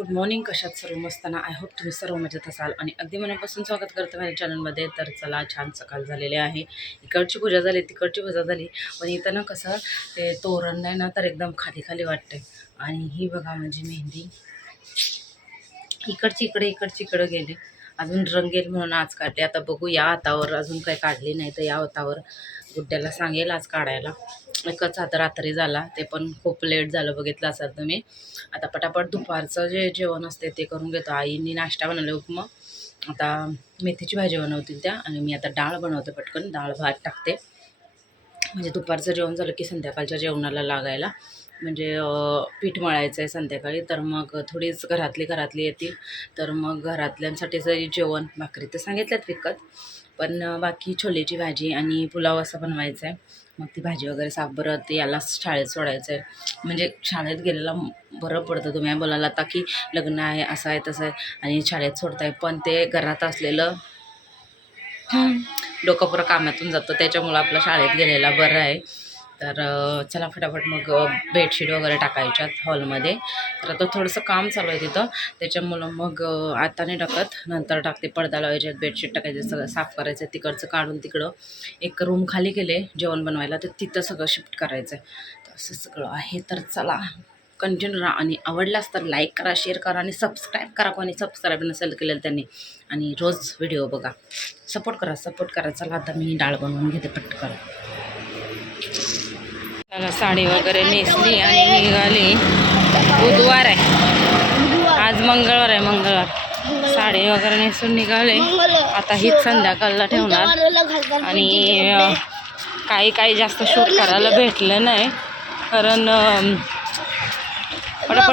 Good morning. कशात सर्व मस्ताना. I hope तुम्ही सर्व मजेत असाल आणि अगदी मनापासून स्वागत करते माझ्या चॅनलमध्ये. तर चला, छान सकाळ झालेले आहे. इकडची पूजा झाली, तिकडची पूजा झाली, पण इथं ना कसं ते तोरण नाही ना तर एकदम खाली खाली वाटते. आणि ही बघा माझी मेहंदी इकडची इकडे गेली. अजून रंगेल म्हणून आज काढले. आता बघू या हातावर अजून काही काढली नाही, तर या हातावर गुड्ड्याला सांगेल आज काढायला. एकच हात रात्री झाला, ते पण खूप लेट झालं, बघितलं असाल तुम्ही. आता पटापट दुपारचं जे जेवण असते ते करून घेतो. आईनी नाश्ता बनवला, उपमा. आता मेथीची भाजी बनवतील त्या, आणि मी आता डाळ बनवते. पटकन डाळ भात टाकते, म्हणजे दुपारचं जेवण झालं की संध्याकाळच्या जेवणाला लागायला. म्हणजे पीठ मळायचं आहे संध्याकाळी, तर मग थोडीच घरातली येतील, तर मग घरातल्यांसाठी जरी जेवण, भाकरी तर सांगितल्यात विकत, पण बाकी छोलेची भाजी आणि पुलाव असं बनवायचं आहे. मग ती भाजी वगैरे साफ, परत याला शाळेत सोडायचं आहे. म्हणजे शाळेत गेलेला बरं पडतं. तुम्ही बोलायला आता की लग्न आहे, असं आहे तसं आहे आणि शाळेत सोडताय, पण ते घरात असलेलं डोकं पुरं कामातून जातं, त्याच्यामुळं आपलं शाळेत गेलेला बरं आहे. तर चला फटाफट मग बेडशीट वगैरे टाकायच्यात हॉलमध्ये. तर आता थोडंसं काम चालू आहे तिथं, त्याच्यामुळं मग आता नाही टाकत, नंतर टाकते. पडदा लावायच्यात, बेडशीट टाकायचे, सगळं साफ करायचं. तिकडचं काढून तिकडं एक रूम खाली केले जेवण बनवायला, तर तिथं सगळं शिफ्ट करायचं आहे. तर असं सगळं आहे. तर चला, कंटिन्यू राहा, आणि आवडलास तर लाईक करा, शेअर करा आणि सबस्क्राईब करा, कोणी सबस्क्राईब नसेल केलेलं त्यांनी, आणि रोज व्हिडिओ बघा. सपोर्ट करा. चला आता मी डाळ बनवून घेते पटकन. त्याला साडी वगैरे नेसली आणि निघाली. बुधवार आहे आज, मंगळवार आहे. साडी वगैरे नेसून निघाले. आता हीच संध्याकाळला ठेवणार. आणि काही जास्त शूट करायला भेटलं नाही, कारण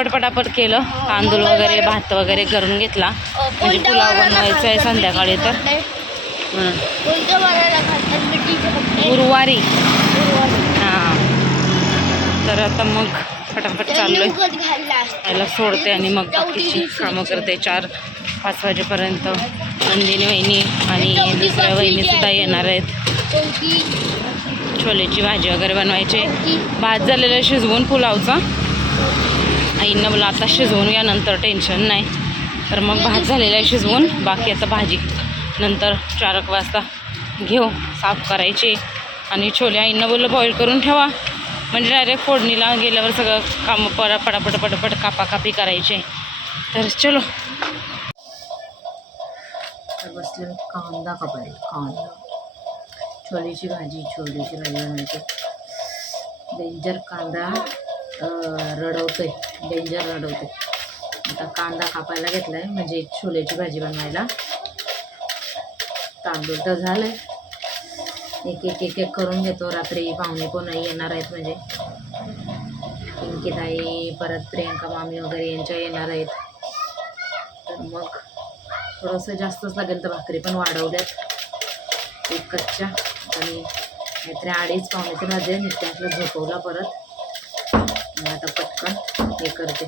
पटापट केलं. तांदूळ वगैरे, भात वगैरे करून घेतला, म्हणजे पुलाव बनवायचा आहे संध्याकाळी. तर गुरुवारी हां. तर आता मग फटाफट चाललो आहे, याला सोडते आणि मग बाकीची कामं करते. 4-5 वाजेपर्यंत नंदिनी वहिनी आणि दुसऱ्या वहिनीसुद्धा येणार आहेत. छोलेची भाजी वगैरे बनवायची. भात झालेला शिजवून पुलावचा. आईंना बोला आता शिजवून घ्या, नंतर टेन्शन नाही. तर मग भात झालेला आहे शिजवून, बाकी आता भाजी नंतर 4 वाजता घेऊ, साफ करायची. आणि छोले आईंना बोललं बॉईल करून ठेवा, म्हणजे डायरेक्ट फोडणीला गेल्यावर सगळं कामं पटापट कापाकापी करायचे. तर चलो, तर बसले कांदा कापायला. छोलेची भाजी बनवायची. डेंजर कांदा रडवतोय. आता कांदा कापायला घेतलाय, म्हणजे छोलेची भाजी बनवायला. तांदूळ तर झालंय, एक करून घेतो. रात्री पाहुणे पण येणार आहेत, म्हणजे पिंकीताई, परत प्रियंका मामी वगैरे यांच्या येणार आहेत. तर मग थोडंसं जास्तच लागेल. तर भाकरी पण वाढवल्यात एक कच्च्या, आणि काहीतरी 2:30-2:45 वाजले. नित्यांशला झोपवला परत. आता पटकन हे करते.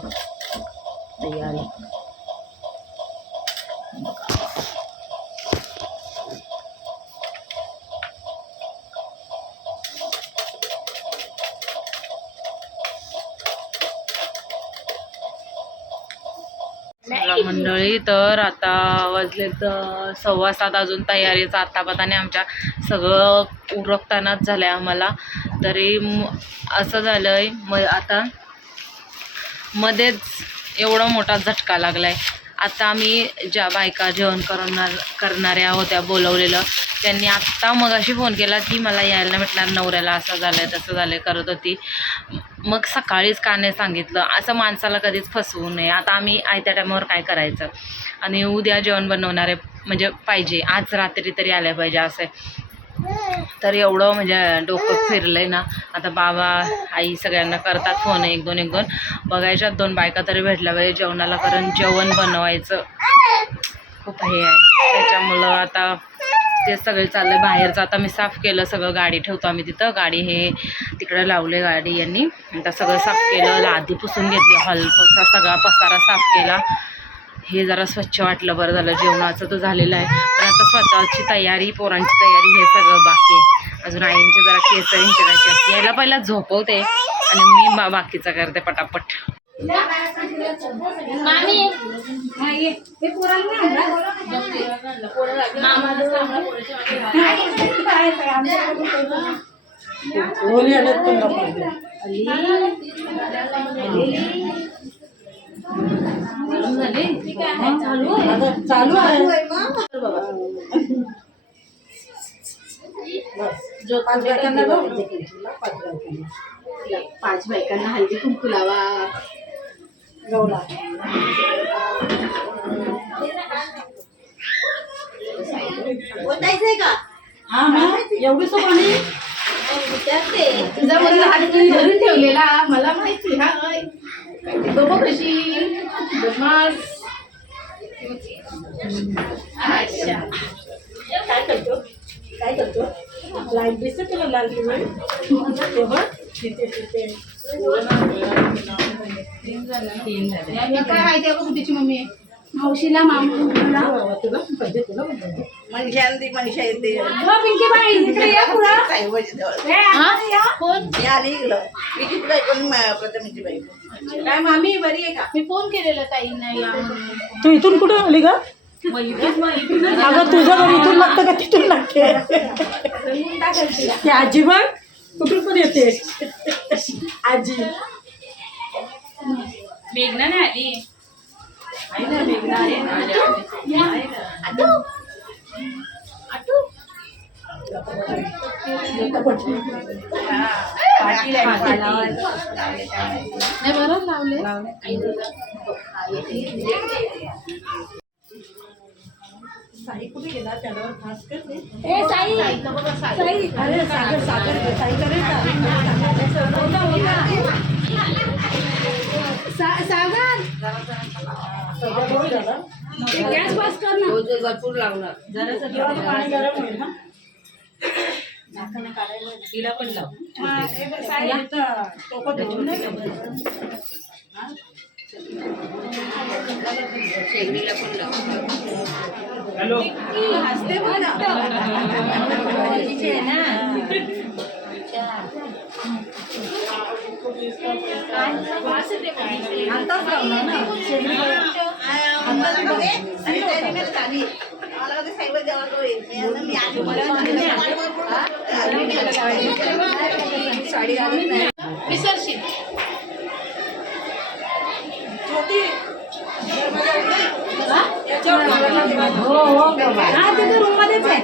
आले मंडळी. तर आता वाजलेत 6:15. अजून तयारीचा आत्तापाताने आमच्या सगळं उरकतानाच झालं आहे आम्हाला. तरी असं झालं आहे, मग आता मध्येच एवढा मोठा झटका लागला आहे. आता आम्ही ज्या बायका जेवण करणाऱ्या होत्या बोलवलेलं, त्यांनी आत्ता मगाशी फोन केला की मला यायला भेटणार, नवऱ्याला असं झालं आहे तसं झालं आहे करत होती. मग सकाळीच का नाही सांगितलं, असं माणसाला कधीच फसवू नये. आता आम्ही आयत्या टायमावर काय करायचं, आणि उद्या जेवण बनवणारे म्हणजे पाहिजे, आज रात्री तरी आल्या पाहिजे असं आहे. तर एवढं म्हणजे डोकं फिरलं आहे ना. आता बाबा आई सगळ्यांना करतात फोन, एक दोन बघायच्यात. 2 बायका तरी भेटल्या पाहिजे जेवणाला, कारण जेवण बनवायचं खूप हे आहे. त्याच्यामुळं आता ते सगळे चाललं आहे बाहेरचं. आता मी साफ केलं सगळं, गाडी ठेवतो आम्ही तिथं. गाडी हे तिकडं लावले, गाडी यांनी. आता सगळं साफ केलं, लादी पुसून घेतली, हॉलचा सगळा पसारा साफ केला. हे जरा स्वच्छ वाटलं, बरं झालं. जेवणाचं तर झालेलं आहे, पण आता स्वतःची तयारी, पोरांची तयारी, हे सगळं बाकी आहे. अजून आईंचे जरा केस विंचरायचे. यायला पहिला झोपवते आणि मी बाकीचं करते पटापट. चालू आहे पाच बायकांना हळदी कुंकू लावा गवला का हा एवढी सोपी तुझा मला हळदी भरून ठेवलेला मला माहिती हा कशी बदमाश अच्छा काय करतो लाईट दिसते तुला लाल पिवळी तिथे काय माहिती आहे बघ तिची मम्मी मावशीला मामूला मनीषा येते पिंकीबाई इकडे या पुढं कोण आली इकडं पिंकी बाई पण प्रथमेची बाई काय मामी बरी आहे का मी फोन केलेला ताईंना या तू इथून कुठे आली का अगं तुझं घर इथून लागतं का तिथून लागते ती आजी बघ कुठून पण येते आजी मेघना नाही आली मेघना नाही बरं लावले साई कुठे गेला त्यावर खास करते साई अरे सागर सागर साई करेल सागर गॅस बस कर ना भरपूर लावणार जरा पाणी गरम होईल ना तिला पण लाव शेगडीला पण लाव हॅलो हसते विसरशील तिथे रूम मध्येच आहे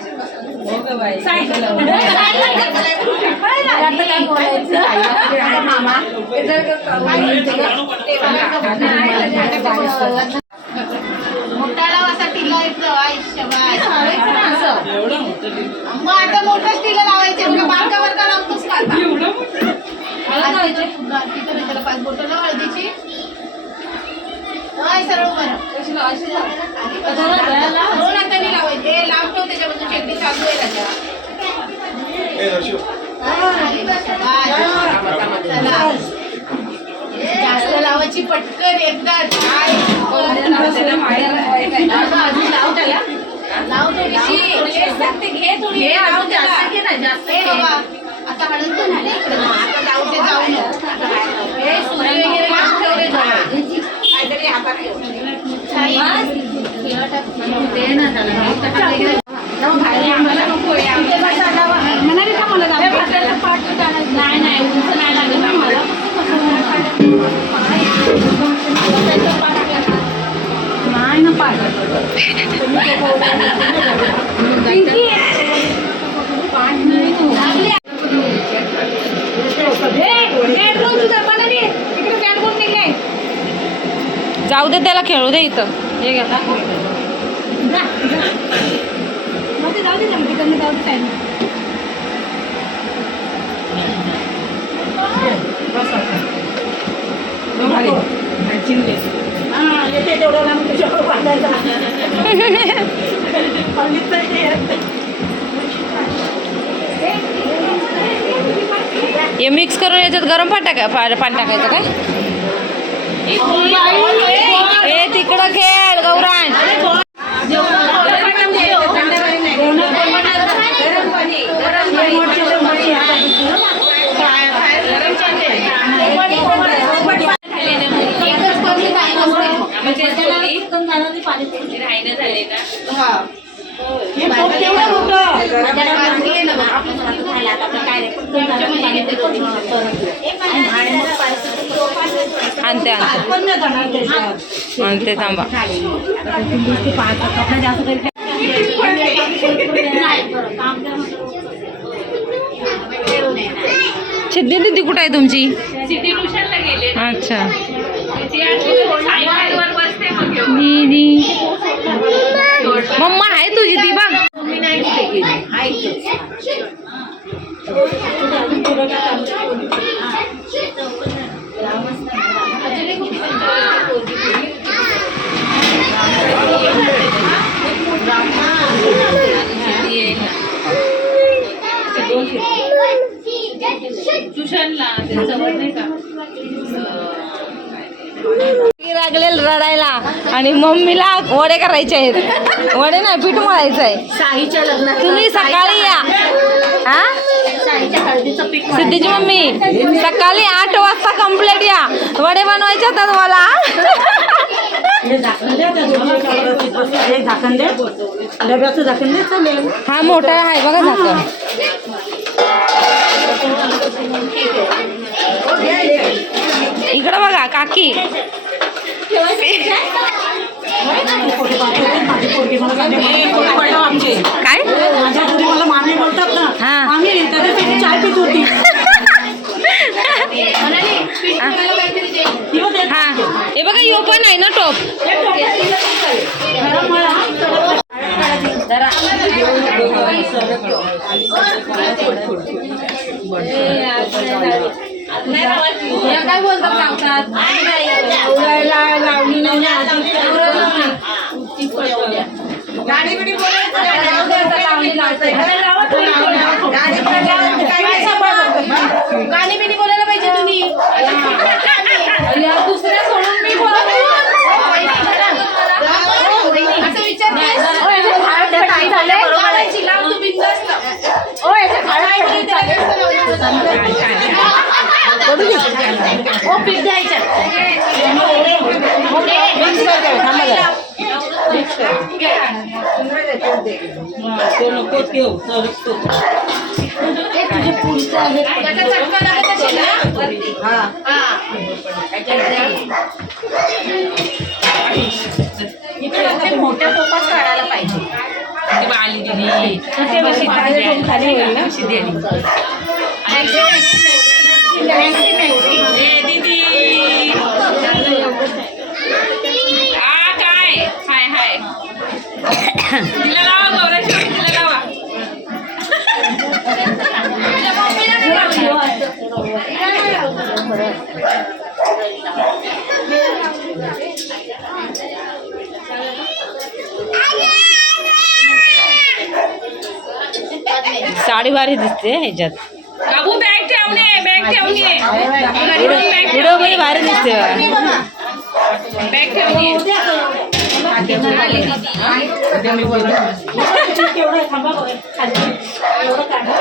मोठा असा टिला येतो मग आता मोठा टिला लावायचे बारका बारका लावतोच का त्याला 5 बोटं हळदीची सरळ लावायचे लावतो त्याच्यापासून शेगडी चालू आहे जास्त लावायची पटकन एकदा लाव त्याला लाव थोडीशी घे थोडी जास्त बाबा आता हळद पण आले आता लावते जाऊन सूर्य वगैरे लावून ठेवले काहीतरी हातात म्हणाली का मला नाही नाही उंच नाही लागेल ना मला नाही ना पाठ जाऊ दे त्याला खेळू दे इथं हे घ्या जाऊ दे जाऊ दे टाइम येते तेवढं लांब तुझ्याकडे बांधायचा हे मिक्स करून याच्यात गरम पाणी टाकायचं काय हे तिकडं खेळ गौरांग महिने झाले का? हे टोप केवढं मोठं. आणते आणते थांबा. सिद्धी दीदी कुठं आहे तुमची? सिटी ट्युशनला गेले. अच्छा दीदी मम्मा आहे तुझी ती बघ. मी नाही तिथे गेली. ट्युशनला जवळ नाही का? लागले रडायला आणि मम्मीला वडे करायचे आहेत. वडे नाही पीठ मळायचं आहे. साईच्या लग्नात तुम्ही सकाळी या. हा साईच्या हळदीचं पीठ सिद्धीची मम्मी सकाळी 8 वाजता कंप्लीट या. वडे बनवायचे होतात मला. डब्याचं झाकण दे चालेल. हा मोठा आहे बघा झाकण. इकडं बघा काकी. काय माझ्या घरी मला मामी बोलतात ना. हा. मामी त्याच्यासाठी चाय पित होती. हा हे बघा यो पण आहे ना टोप. जरा काय बोलतात लावणी गाणी बिणी बोलायला पाहिजे तुम्ही. दुसऱ्या सोडून मी असं विचार पीठ द्यायचं. मोठ्या टोपात काढायला पाहिजे. साडी भारी दिसते ह्याच्यात. बाबू बॅग ठेवणे. बॅग ठेवणे. व्हिडिओ मध्ये भारी दिसते. बॅग ठेवणे.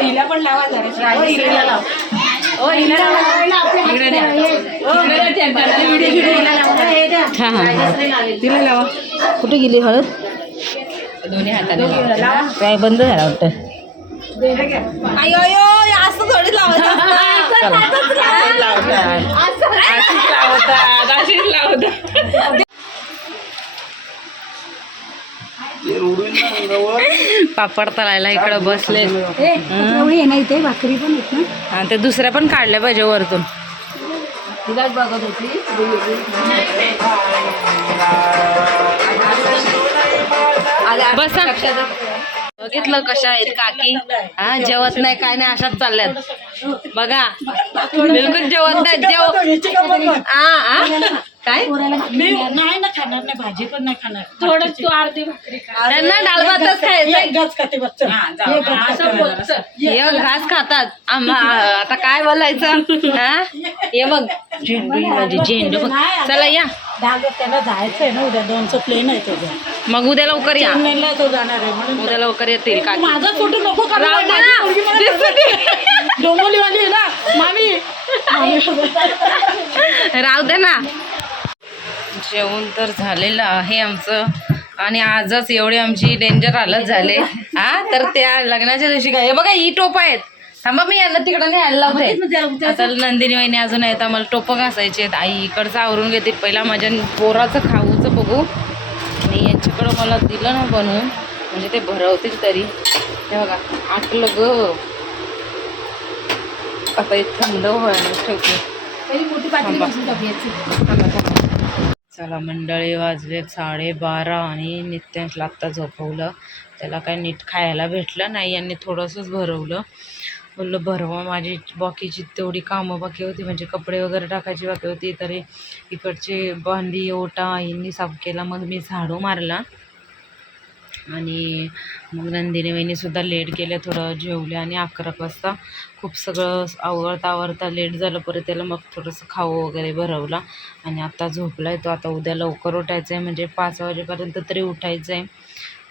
हिला पण लावा जरा. तिला लावा. कुठे गेली हळद? दोन्ही हाताने काय बंद झाला वाटतं. अयो असं थोडी लावतात. पापड तळायला इकडं बसले. भाकरी पण येत ना. आणि ते दुसऱ्या पण काढल्या पाहिजे वरतून. तिलाच बघत होती. बसा. बघितलं कशा आहेत काकी. हा जेवत नाही काय नाही अशाच चालल्यात बघा. बिलकुल जेवत नाही. काय नाही ना खाणार. नाही भाजी पण नाही खाणार. थोडं तू अर्धी भाकरी खा. त्यांना डाळ भातच खायचं. हे घास खातात. आता काय बोलायचं. हा हे बघ झेंडू म्हणजे झेंडू बघ. चला या. त्याला जायचंय ना उद्या. 2चं प्लेन आहे त्याचं. मग उद्या लवकर या. चेन्नईला तो जाणार आहे म्हणून. उद्या लवकर येतील काकी. माझा फोटो नको करू. राहू दे ना. डोंबोलीवाली आहे ना मामी. राहू दे ना. जेवण तर झालेलं आहे आमचं. आणि आजच एवढी आमची डेंजर हालत झाले हा. तर त्या लग्नाच्या दिवशी काय हे बघा ही टोप आहेत. थांबा मी यांना तिकडं नाही यायला लावते. आता नंदिनी वहिनी अजून आहेत, आम्हाला टोपं घासायचे आहेत. आई इकडचं आवरून घेतील. पहिला माझ्या पोराचं खाऊचं बघू आणि यांच्याकडं मला दिलं ना बनवून म्हणजे ते भरवतील तरी. हे बघा आटलं ग. आता एक थंड व्हायला ठेवते. चला मंडळी वाजले 12:30 आणि नित्यांशला आत्ता झोपवलं. त्याला काय नीट खायला भेटलं नाही, यांनी थोडंसंच भरवलं. बोललं भरवा, माझी बाकीची तेवढी कामं बाकी होती म्हणजे कपडे वगैरे टाकायची बाकी होती. तरी इकडचे भांडी ओटा यांनी साफ केला. मग मी झाडू मारला आणि मग नंदिनी वहिनीसुद्धा लेट गेल्या, थोडं जेवले आणि 11 वाजता खूप सगळं आवरता लेट झालं. परत त्याला मग थोडंसं खाऊ वगैरे भरवला आणि आता झोपला आहे तो. आता उद्या लवकर उठायचं आहे म्हणजे 5 वाजेपर्यंत तरी उठायचं आहे.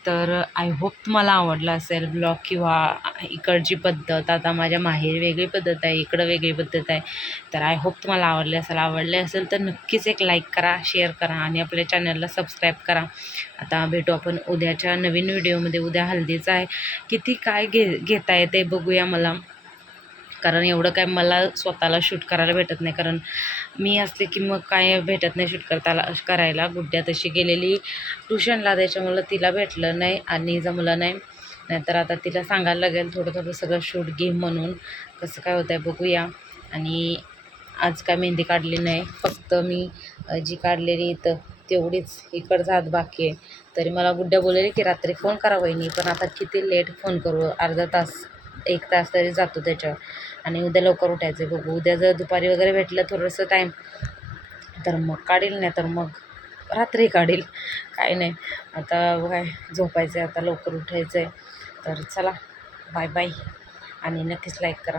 तर आय होप तुम्हाला आवडला असेल ब्लॉग किंवा इकडची पद्धत. आता माझ्या माहेर वेगळी पद्धत आहे, इकडं वेगळी पद्धत आहे. तर आय होप तुम्हाला आवडले असेल तर नक्कीच एक लाईक करा, शेअर करा आणि आपल्या चॅनलला सबस्क्राईब करा. आता भेटू आपण उद्याच्या नवीन व्हिडिओमध्ये. उद्या हल्दीचं आहे. किती काय घेता येते बघूया मला, कारण एवढं काय मला स्वतःला शूट करायला भेटत नाही. कारण मी असते की मग काय भेटत नाही शूट करायला. गुड्ड्या तशी गेलेली ट्युशनला, त्याच्यामुळं तिला भेटलं नाही आणि जमलं नाही. नाहीतर आता तिला सांगायला लागेल थोडं सगळं शूट घे म्हणून. कसं काय होतं आहे बघूया. आणि आज काय मेहंदी काढली नाही, फक्त मी जी काढलेली इथं तेवढीच. इकडचा हात बाकी आहे. तरी मला गुड्ड्या बोललेली की रात्री फोन करा वहिनी, पण आता किती लेट फोन करू. अर्धा तास 1 तास तरी जातो त्याच्यावर. आणि उद्या लवकर उठायचं आहे बघू. उद्या जर दुपारी वगैरे भेटलं थोडंसं टाईम तर मग काढील, नाही तर मग रात्री काढील. काय नाही, आता काय झोपायचं आहे, आता लवकर उठायचं आहे. तर चला बाय बाय आणि नक्कीच लाईक करा.